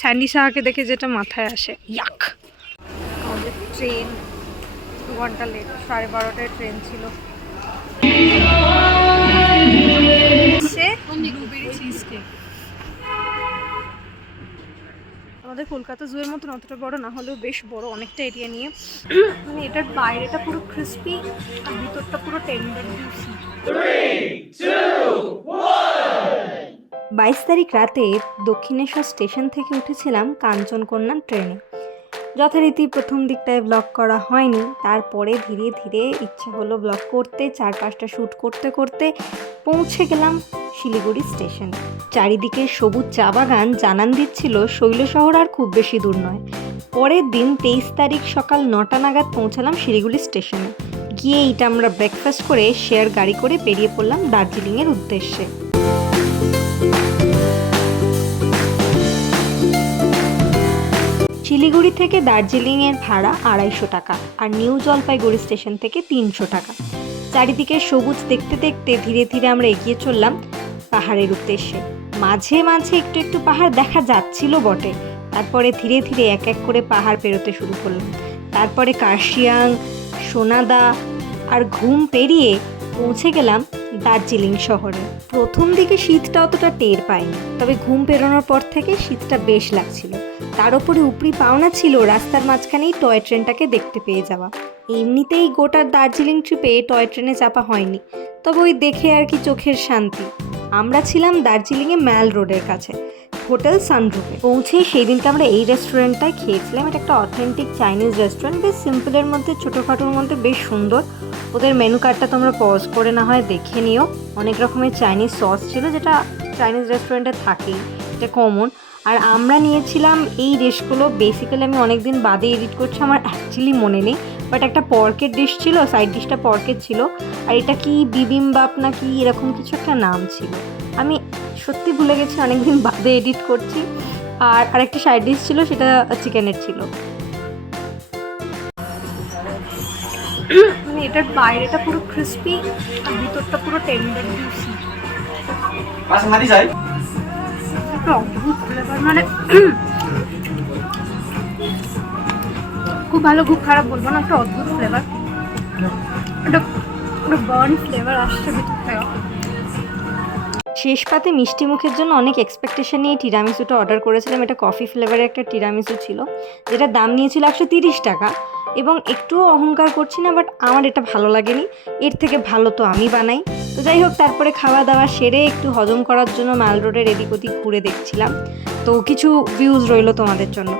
Sandy সাহাকে দেখে যেটা মাথায় আসে, ইয়াক। আমাদের ট্রেন 2 ঘন্টা লেট, 12:30টায় ট্রেন ছিল। Blueberry cheese cake. আমাদের কলকাতা জুয়ের মতন অতটা বড় না হলেও বেশ বড়, অনেকটা এরিয়া নিয়ে। মানে এটার বাইরেটা পুরো ক্রিস্পি আর ভিতরটা পুরো টেন্ডার জুসি। 22 তারিখ রাতে দক্ষিণেশ্বর স্টেশন থেকে উঠেছিলাম কাঞ্চনকন্যা ট্রেনে। যথারীতি প্রথম দিকটায় ব্লগ করা হয়নি, তারপরে ধীরে ধীরে ইচ্ছা হলো ব্লগ করতে। 4-5টা শ্যুট করতে করতে পৌঁছে গেলাম শিলিগুড়ি স্টেশন। চারিদিকে সবুজ চা বাগান জানান দিচ্ছিল শৈলশহর আর খুব বেশি দূর নয়। পরের দিন 23 তারিখ সকাল 9টা নাগাদ পৌঁছালাম শিলিগুড়ি স্টেশনে। গিয়ে এইটা আমরা ব্রেকফাস্ট করে শেয়ার গাড়ি করে বেরিয়ে পড়লাম দার্জিলিংয়ের উদ্দেশ্যে। শিলিগুড়ি থেকে দার্জিলিংয়ের ভাড়া 250 টাকা আর নিউ জলপাইগুড়ি স্টেশন থেকে 300 টাকা। চারিদিকে সবুজ দেখতে দেখতে ধীরে ধীরে আমরা এগিয়ে চললাম পাহাড়ের উদ্দেশ্যে। মাঝে মাঝে একটু একটু পাহাড় দেখা যাচ্ছিল বটে। তারপরে ধীরে ধীরে এক এক করে পাহাড় পেরোতে শুরু করলাম। তারপরে কার্শিয়াং, সোনাদা আর ঘুম পেরিয়ে পৌঁছে গেলাম দার্জিলিং শহরে। প্রথম দিকে শীতটা অতটা টের পাইনি, তবে ঘুম পেরোনোর পর থেকে শীতটা বেশ লাগছিল। তার উপরে উপরি পাওনা ছিল রাস্তার মাঝখানেই টয় ট্রেনটাকে দেখতে পেয়ে যাওয়া। এমনিতেই গোটা দার্জিলিং ট্রিপে টয় ট্রেনে চাপা হয়নি, তবে ওই দেখে আর কি চোখের শান্তি। আমরা ছিলাম দার্জিলিংয়ে ম্যাল রোডের কাছে হোটেল সানরুফে। পৌঁছে সেই দিনকে আমরা এই রেস্টুরেন্টটায় খেয়েছিলাম। এটা একটা অথেন্টিক চাইনিজ রেস্টুরেন্ট, বেশ সিম্পলের মধ্যে, ছোটোখাটোর মধ্যে বেশ সুন্দর। ওদের মেনু কার্ডটা তোমরা পজ করে না হয় দেখে নিও। অনেক রকমের চাইনিজ সস ছিল, যেটা চাইনিজ রেস্টুরেন্টে থাকেই, এটা কমন। আর আমরা নিয়েছিলাম এই ডিশগুলো। বেসিক্যালি আমি অনেক দিন বাদে এডিট করছি, আমার অ্যাকচুয়ালি মনে নেই, বাট একটা পর্কের ডিশ ছিল, সাইড ডিশটা পর্কের ছিল। আর এটা কি বিবিমবাপ না কি এরকম কিছু একটা নাম ছিল, আমি সত্যি ভুলে গেছি, অনেকদিন বাদে এডিট করছি। আর আরেকটা সাইড ডিশ ছিল, সেটা চিকেনের ছিল। মানে এটার বাইরেটা পুরো ক্রিস্পি আর ভিতরটা পুরো টেন্ডার জুসি। অদ্ভুত ফ্লেভার, মানে খুব ভালো খুব খারাপ বলবো না, একটা অদ্ভুত ফ্লেভার। একটা বার্ন ফ্লেভার আসছে ভিতর থেকে। শেষ পাতে মিষ্টি মুখের জন্য অনেক এক্সপেকটেশন নিয়ে টিরামিসুটা অর্ডার করেছিলাম। এটা কফি ফ্লেভারের একটা টিরামিসু ছিল, যেটার দাম নিয়েছিল 130 টাকা। এবং একটুও অহংকার করছি না, বাট আমার এটা ভালো লাগেনি। এর থেকে ভালো তো আমি বানাই। তো যাই হোক, তারপরে খাওয়া দাওয়া সেরে একটু হজম করার জন্য ম্যাল রোডের এদিক ওদিক ঘুরে দেখছিলাম। তো কিছু ভিউজ রইল তোমাদের জন্য।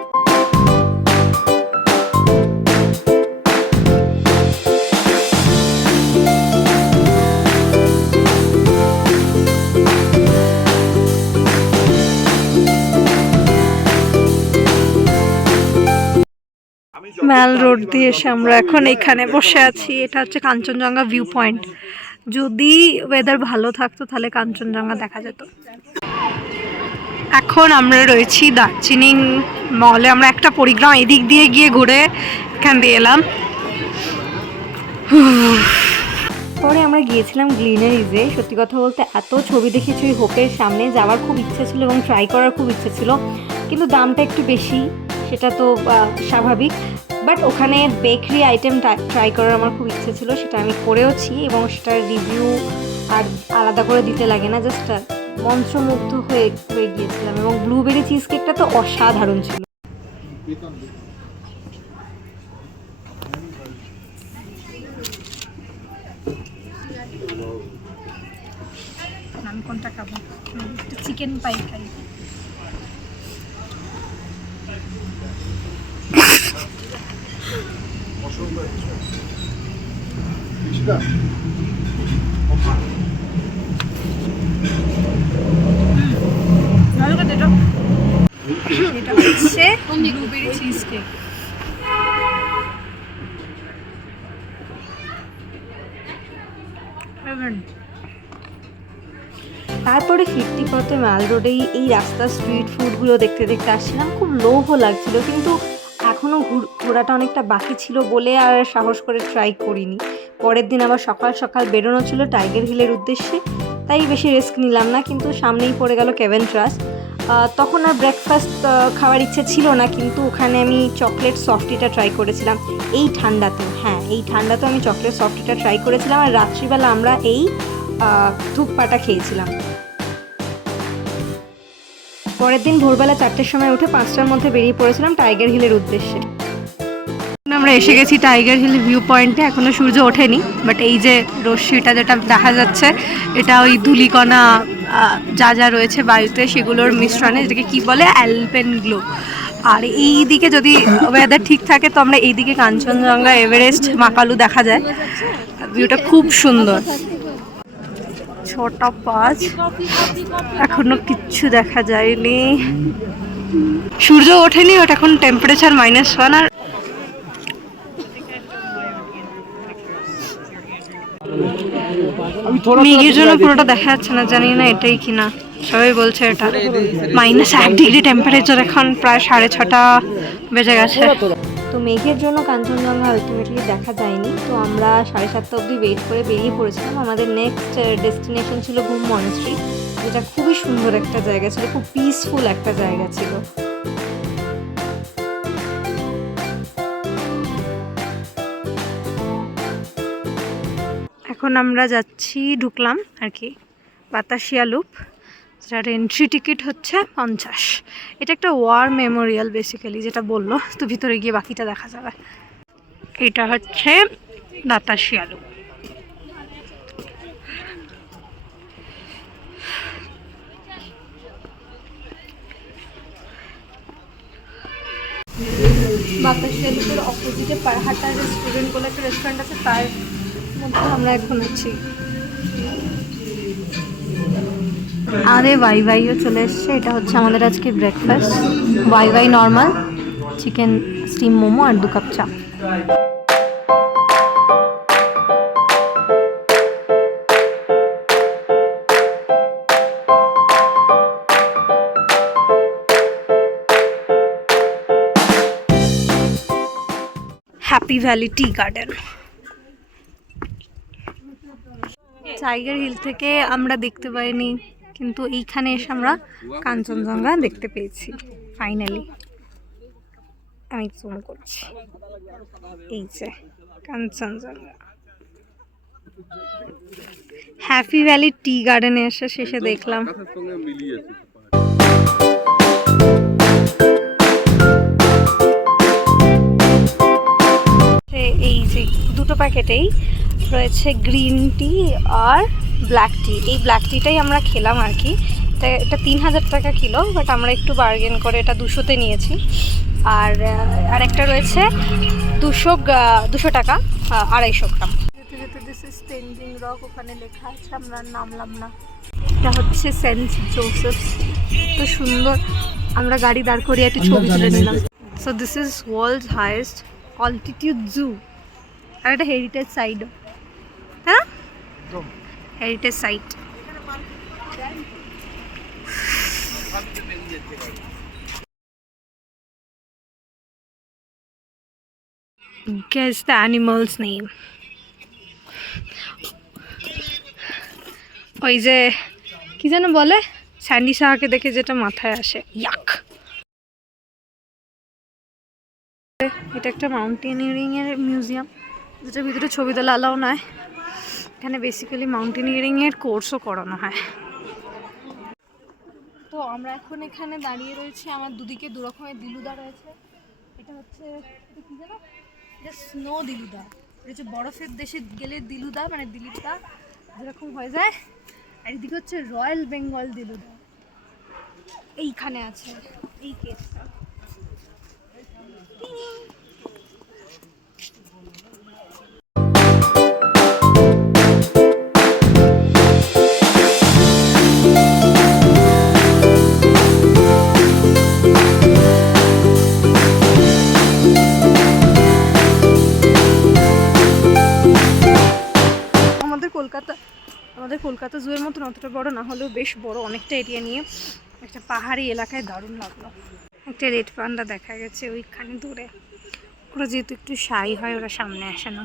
ম্যাল রোড দিয়ে এসে আমরা এখন এখানে বসে আছি। এটা হচ্ছে কাঞ্চনজঙ্ঘা ভিউ পয়েন্ট। যদি ওয়েদার ভালো থাকতো তাহলে কাঞ্চনজঙ্ঘা দেখা যেত। এখন আমরা রয়েছি দার্জিলিং মলে। আমরা একটা পরিক্রমা এদিক দিয়ে গিয়ে ঘুরে এখান দিয়ে এলাম। পরে আমরা গিয়েছিলাম গ্লিনারিজে। সত্যি কথা বলতে এত ছবি দেখেছি ওই হোপের সামনে, যাওয়ার খুব ইচ্ছে ছিল এবং ট্রাই করার খুব ইচ্ছে ছিল, কিন্তু দামটা একটু বেশি, সেটা তো স্বাভাবিক। বাট ওখানে বেকারি আইটেম ট্রাই করার আমার খুব ইচ্ছে ছিল, সেটা আমি করেওছি এবং সেটার রিভিউ আর আলাদা করে দিতে লাগে না, জাস্ট মন্ত্রমুগ্ধ হয়ে গিয়েছিলাম। এবং ব্লুবেরি চিজ কেকটা তো অসাধারণ ছিল। আমি কোনটা খাবো? চিকেন পাই খাই। এটা হচ্ছে ব্লুবেরি চিজ কেক। তারপরে ফিরতি পথে ম্যাল রোডেই এই রাস্তার স্ট্রিট ফুডগুলো দেখতে দেখতে আসছিলাম। খুব লোভও লাগছিল, কিন্তু এখনও ঘোরাটা অনেকটা বাকি ছিল বলে আর সাহস করে ট্রাই করিনি। পরের দিন আবার সকাল সকাল বেরোনো ছিল টাইগার হিলের উদ্দেশ্যে, তাই বেশি রিস্ক নিলাম না। কিন্তু সামনেই পড়ে গেল কেভেন ট্রাস্ট। তখন আর ব্রেকফাস্ট খাওয়ার ইচ্ছে ছিল না, কিন্তু ওখানে আমি চকলেট সফটিটা ট্রাই করেছিলাম এই ঠান্ডাতে। হ্যাঁ, এই ঠান্ডাতে আমি চকলেট সফটিটা ট্রাই করেছিলাম, আর রাত্রিবেলা আমরা এই ধূপপাটা খেয়েছিলাম। পরের দিন ভোরবেলা 4টের সময় উঠে 5টার মধ্যে বেরিয়ে পড়েছিলাম টাইগার হিলের উদ্দেশ্যে। আমরা এসে গেছি টাইগার হিল ভিউ পয়েন্টে। এখনো সূর্য ওঠেনি, বাট এই যে রশ্মিটা যেটা দেখা যাচ্ছে এটা ওই ধূলিকণা যা যা রয়েছে বায়ুতে সেগুলোর মিশ্রণে, যেটাকে কি বলে অ্যালপেনগ্লো। আর এই দিকে যদি ওয়েদার ঠিক থাকে তো আমরা এইদিকে কাঞ্চনজঙ্ঘা, এভারেস্ট, মাকালু দেখা যায়। ভিউটা খুব সুন্দর। 6টা 5, এখনো কিচ্ছু দেখা যায়নি, সূর্য ওঠেনি, ওটা এখন টেম্পারেচার -1। আর মেঘের জন্য পুরোটা দেখা যাচ্ছে না, জানি না এটাই কিনা। সবাই বলছে এটা -1 ডিগ্রি টেম্পারেচার, এখন প্রায় 6:30 বেজে গেছে। তো মেঘের জন্য কাঞ্চনজঙ্ঘা আলটিমেটলি দেখা যায়নি। তো আমরা 7:30 অবধি ওয়েট করে বেরিয়ে পড়েছিলাম। আমাদের নেক্সট ডেস্টিনেশন ছিল ঘুম মনেস্ট্রি, যেটা খুবই সুন্দর একটা জায়গা ছিল, খুব পিসফুল একটা জায়গা ছিল। এখন আমরা যাচ্ছি, ঢুকলাম আর কি বাতাসিয়া লুপ, যার এন্ট্রি টিকিট হচ্ছে 50। এটা একটা ওয়ার মেমোরিয়াল বেসিক্যালি, যেটা বললো। তো ভিতরে গিয়ে বাকিটা দেখা যাবে। এটা হচ্ছে বাতাসিয়া লুপ। বাতাসিয়া লুপের অপোজিটে পারহাটা রেস্টুরেন্ট বলে একটা রেস্টুরেন্ট আছে, তার মধ্যে আমরা এখন আছি। আরে ওয়াই ওয়াইও চলে এসছে। এটা হচ্ছে আমাদের আজকে breakfast, Wai Wai normal, chicken steam momo আর 2 কাপ চা। Happy Valley tea garden. টাইগার হিল থেকে আমরা দেখতে পাইনি, কিন্তু এইখানে এসে আমরা কাঞ্চনজঙ্ঘা দেখতে পেয়েছি ফাইনালি। আমি জুম করছি, এই যে কাঞ্চনজঙ্ঘা। হ্যাপি ভ্যালি টি গার্ডেনে এসে শেষে দেখলাম। এই যে 2টো প্যাকেটেই রয়েছে গ্রিন টি আর ব্ল্যাক টি। এই ব্ল্যাক টিটাই আমরা খেলাম আর কি। এটা 3000 টাকা কিলো, বাট আমরা একটু বার্গেন করে এটা 200-তে নিয়েছি। আর আরেকটা রয়েছে 200 টাকা 250 গ্রাম। যেতে যেতে দিস ইজ তেনজিং রক ওখানে লেখা আছে, আমরা নামলাম না। এটা হচ্ছে সেন্ট জোসেফস, তো সুন্দর। আমরা গাড়ি দাঁড় করিয়ে একটু ছবি তুলে নিলাম। So this is world's highest altitude zoo, আর এটা হেরিটেজ সাইট, হ্যাঁ heritage site. Guess the animal's name. ওই যে কি যেন বলে, স্যান্ডি সাহাকে দেখে যেটা মাথায় আসে, ইয়াক। এটা একটা মাউন্টেনিয়ারিং এর মিউজিয়াম, যেটার ভিতরে ছবি তোলা অ্যালাউ নয়। এখানে বেসিক্যালি মাউন্টেনিয়ারিং এর কোর্সও করানো হয়। তো আমরা এখন এখানে দাঁড়িয়ে রয়েছি, আমার দুদিকে 2 রকমের দিলুদা রয়েছে। এটা হচ্ছে কি জানো, এটা স্নো দিলুদা। এটা হচ্ছে বরফের দেশে গেলে দিলুদা, মানে দিলুদা যেরকম হয়ে যায়। আর এদিকে হচ্ছে রয়্যাল বেঙ্গল দিলুদা, এইখানে আছে এই কেসটা। আমাদের কলকাতা জুয়ের মতন অতটা বড় না হলেও বেশ বড়, অনেকটা এরিয়া নিয়ে। একটা পাহাড়ি এলাকায় দারুণ লাগলো। একটা রেড পান্ডা দেখা গেছে ওইখানে দূরে। ওরা যেহেতু একটু শাই হয়, ওরা সামনে আসে না।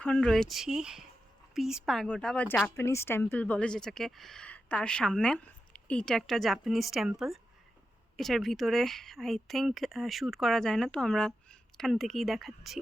এখন রয়েছি পিস প্যাগোডা বা জাপানিজ টেম্পল বলে যেটাকে, তার সামনে। এইটা একটা জাপানিজ টেম্পল, এটার ভিতরে আই থিঙ্ক শ্যুট করা যায় না, তো আমরা এখান থেকেই দেখাচ্ছি।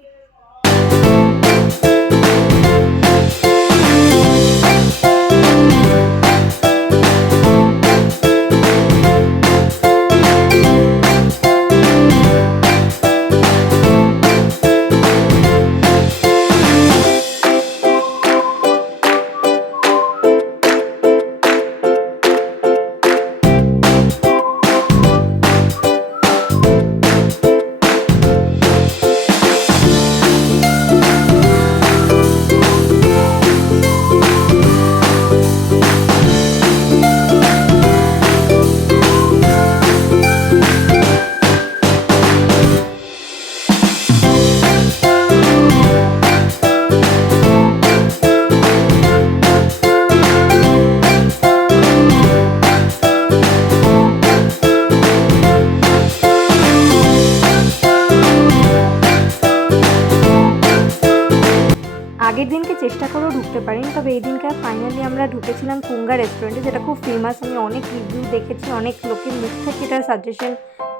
আগের দিনকে চেষ্টা করেও ঢুকতে পারিনি, তবে এই দিনকে ফাইনালি আমরা ঢুকেছিলাম কুঙ্গা রেস্টুরেন্টে, যেটা খুব ফেমাস। আমি অনেক রিভিউ দেখেছি, অনেক লোকের মুখ থেকে এটার সাজেশন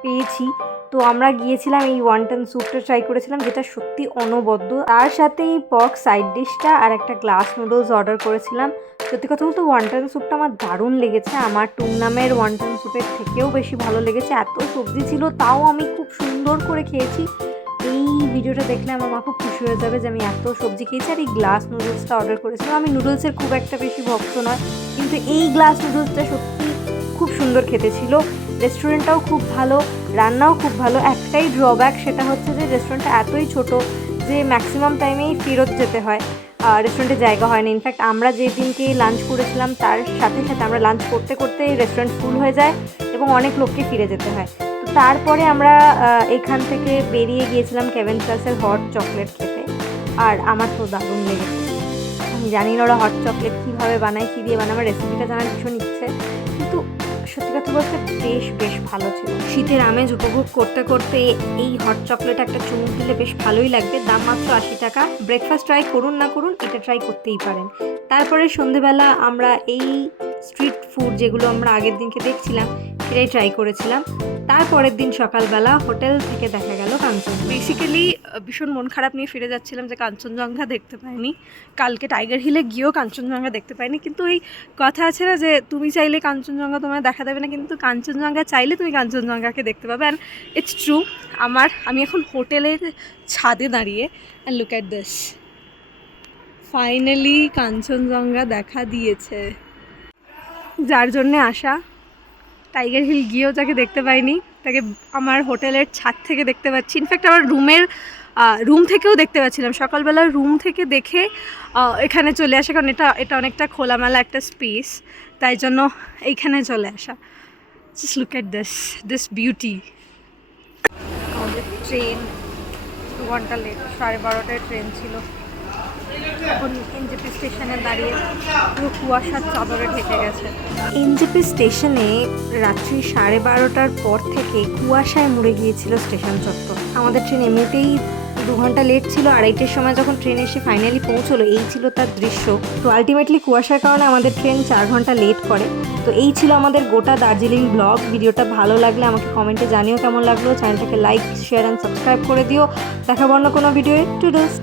পেয়েছি। তো আমরা গিয়েছিলাম, এই ওয়ান্টন স্যুপটা ট্রাই করেছিলাম, যেটা সত্যি অনবদ্য। তার সাথে এই পর্ক সাইড ডিশটা আর একটা গ্লাস নুডলস অর্ডার করেছিলাম। সত্যি কথা বলতে ওয়ান্টন স্যুপটা আমার দারুণ লেগেছে, আমার টুংনামের ওয়ান্টন স্যুপের থেকেও বেশি ভালো লেগেছে। এত সবজি ছিল, তাও আমি খুব সুন্দর করে খেয়েছি। এই ভিডিওটা দেখলে আমার মা খুব খুশি হয়ে যাবে যে আমি এত সবজি খেয়েছি। আর এই গ্লাস নুডলসটা অর্ডার করেছিলাম। আমি নুডলসের খুব একটা বেশি ভক্ত নয়, কিন্তু এই গ্লাস নুডলসটা সত্যি খুব সুন্দর খেতে ছিল। রেস্টুরেন্টটাও খুব ভালো, রান্নাও খুব ভালো। একটাই ড্রব্যাক, সেটা হচ্ছে যে রেস্টুরেন্টটা এতই ছোট যে ম্যাক্সিমাম টাইমেই ফেরত যেতে হয়, রেস্টুরেন্টে জায়গা হয় না। ইনফ্যাক্ট আমরা যে দিনকে লাঞ্চ করেছিলাম তার সাথে সাথে আমরা লাঞ্চ করতে করতে রেস্টুরেন্ট ফুল হয়ে যায় এবং অনেক লোককে ফিরে যেতে হয়। তো তারপরে আমরা এখান থেকে বেরিয়ে গিয়েছিলাম কেভেন প্লাসের হট চকলেট খেতে, আর আমার তো দারুণ লেগেছে। আমি জানি না ওরা হট চকলেট কীভাবে বানায়, কী দিয়ে বানায়, আমার রেসিপিটা জানার ভীষণ ইচ্ছে, কিন্তু সত্যি কথা বলতে বেশ ভালো ছিল। শীতের আমেজ উপভোগ করতে করতে এই হট চকলেট একটা চুমুক দিলে বেশ ভালোই লাগবে। দাম মাত্র 80 টাকা। ব্রেকফাস্ট ট্রাই করুন না করুন, এটা ট্রাই করতেই পারেন। তারপরে সন্ধেবেলা আমরা এই স্ট্রিট ফুড যেগুলো আমরা আগের দিনকে দেখছিলাম সেটাই ট্রাই করেছিলাম। তারপরের দিন সকালবেলা হোটেল থেকে দেখা গেল কাঞ্চন। বেসিক্যালি ভীষণ মন খারাপ নিয়ে ফিরে যাচ্ছিলাম যে কাঞ্চনজঙ্ঘা দেখতে পাইনি। কালকে টাইগার হিলে গিয়েও কাঞ্চনজঙ্ঘা দেখতে পাইনি। কিন্তু এই কথা আছে না যে তুমি চাইলে কাঞ্চনজঙ্ঘা তোমার দেখা দেবে না, কিন্তু কাঞ্চনজঙ্ঘা চাইলে তুমি কাঞ্চনজঙ্ঘাকে দেখতে পাবে। And it's true. আমি এখন হোটেলের ছাদে দাঁড়িয়ে, and look at this, finally Kanchenjunga দেখা দিয়েছে। যার জন্যে আসা, টাইগার হিল গিয়েও যাকে দেখতে পাইনি তাকে আমার হোটেলের ছাদ থেকে দেখতে পাচ্ছি। ইনফ্যাক্ট আমার রুম থেকেও দেখতে পাচ্ছিলাম। সকালবেলা রুম থেকে দেখে এখানে চলে আসা, কারণ এটা অনেকটা খোলামেলা একটা স্পেস, তাই জন্য এইখানে চলে আসা। Just look at this beauty. আমাদের ট্রেন 2 ঘন্টা লেট, 12:30টায় ট্রেন ছিল। এখন এনজেপি স্টেশনে দাঁড়িয়ে পুরো কুয়াশার চাদরে ঢেকে গেছে। এনজেপি স্টেশনে রাত্রি 12:30টার পর থেকে কুয়াশায় মুড়ে গিয়েছিল স্টেশন চত্বর। আমাদের ট্রেন এমনিতেই 2 ঘন্টা লেট ছিল। 2:30টার সময় যখন ট্রেন এসে ফাইনালি পৌঁছলো, এই ছিল তার দৃশ্য। তো আলটিমেটলি কুয়াশার কারণে আমাদের ট্রেন 4 ঘন্টা লেট করে। তো এই ছিল আমাদের গোটা দার্জিলিং ব্লগ। ভিডিওটা ভালো লাগলে আমাকে কমেন্টে জানিও কেমন লাগলো। চ্যানেলটাকে লাইক, শেয়ার অ্যান্ড সাবস্ক্রাইব করে দিও। দেখাবো অন্য কোনো ভিডিওয়ে। টুডলস।